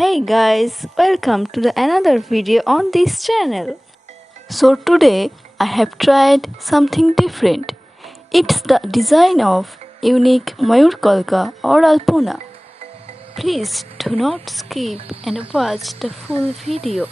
Hey guys, welcome to another video on this channel. So today I have tried something different. It's the design of unique Mayur Kalka or Alpana. Please do not skip and watch the full video.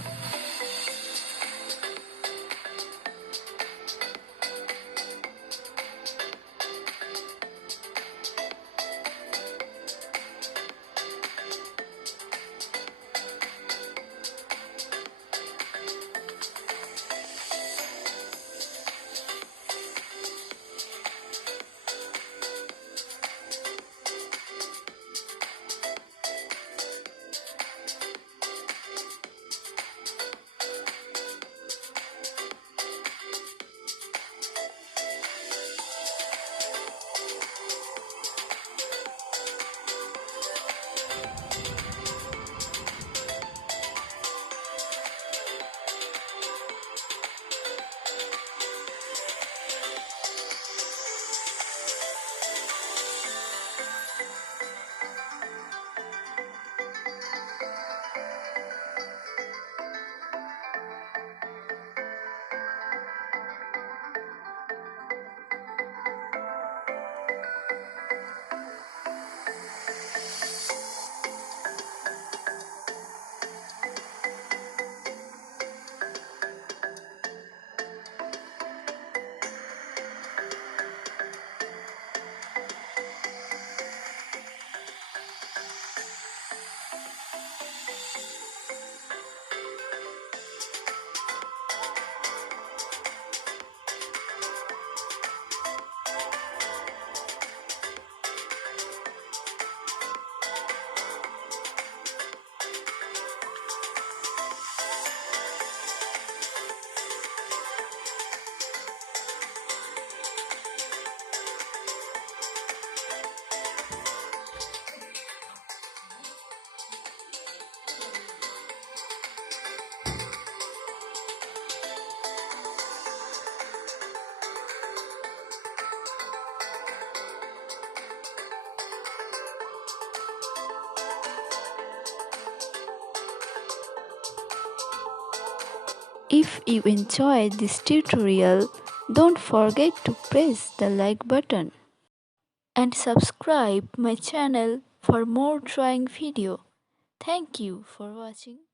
If you enjoyed this tutorial, don't forget to press the like button and subscribe my channel for more drawing video. Thank you for watching.